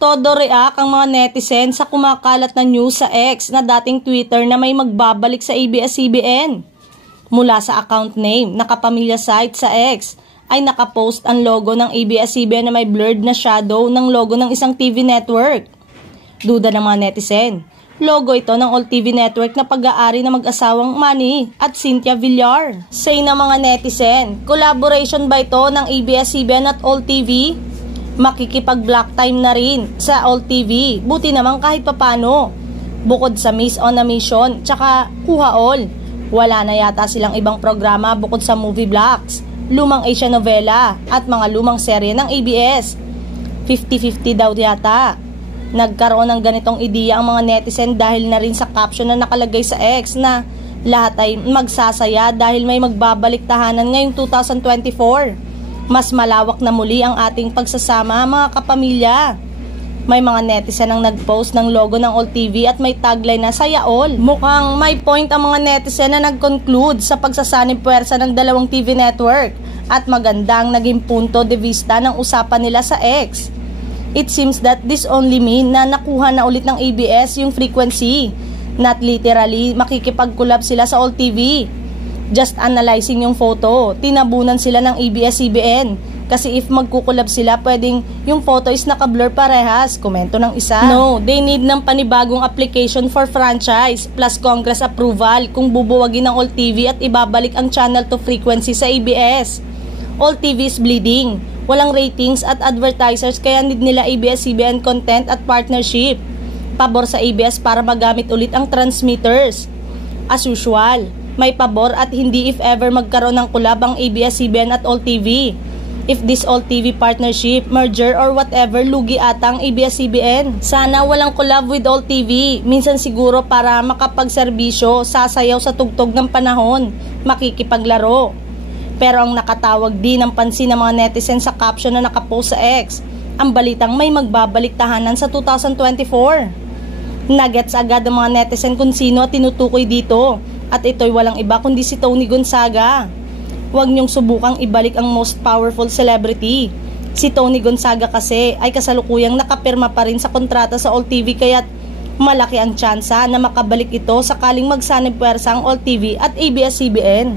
Todo react ang mga netizen sa kumakalat na news sa X na dating Twitter na may magbabalik sa ABS-CBN. Mula sa account name na kapamilya site sa X ay nakapost ang logo ng ABS-CBN na may blurred na shadow ng logo ng isang TV network. Duda ng mga netizen. Logo ito ng All TV Network na pag-aari na mag-asawang Manny at Cynthia Villar. Say ng mga netizen, collaboration ba ito ng ABS-CBN at All TV? Makikipag-block time na rin sa All TV. Buti naman kahit papano. Bukod sa Miss on a Mission, tsaka Kuha All. Wala na yata silang ibang programa bukod sa movie blocks, lumang Asian novela, at mga lumang serye ng ABS. 50-50 daw yata. Nagkaroon ng ganitong ideya ang mga netizen dahil na rin sa caption na nakalagay sa X na lahat ay magsasaya dahil may magbabalik tahanan ngayong 2024. Mas malawak na muli ang ating pagsasama mga kapamilya. May mga netizen ang nagpost ng logo ng All TV at may tagline na Saya All. Mukhang may point ang mga netizen na nag-conclude sa pagsasanib puwersa ng dalawang TV network at magandang naging punto de vista ng usapan nila sa X. It seems that this only mean na nakuha na ulit ng ABS yung frequency. Not literally makikipag-collab sila sa All TV. Just analyzing yung photo, tinabunan sila ng ABS-CBN. Kasi if magkukulab sila, pwedeng yung photo is naka-blur parehas. Komento ng isa. No, they need ng panibagong application for franchise plus Congress approval kung bubuwagin ng All TV at ibabalik ang channel to frequency sa ABS. All TV is bleeding. Walang ratings at advertisers kaya need nila ABS-CBN content at partnership. Pabor sa ABS para magamit ulit ang transmitters. As usual, may pabor at hindi if ever magkaroon ng collab ang ABS-CBN at All TV. If this All TV partnership, merger or whatever, lugi ata ang ABS-CBN. Sana walang collab with All TV. Minsan siguro para makapagserbisyo, sasayaw sa tugtog ng panahon, makikipaglaro. Pero ang nakatawag din ng pansin ng mga netizen sa caption na nakapost sa X, ang balitang may magbabalik tahanan sa 2024. Nagets agad ang mga netizen kung sino at tinutukoy dito. At ito'y walang iba kundi si Tony Gonzaga. Huwag niyong subukang ibalik ang most powerful celebrity. Si Tony Gonzaga kasi ay kasalukuyang nakapirma pa rin sa kontrata sa All TV kaya't malaki ang tsansa na makabalik ito sakaling magsanib puwersa ang All TV at ABS-CBN.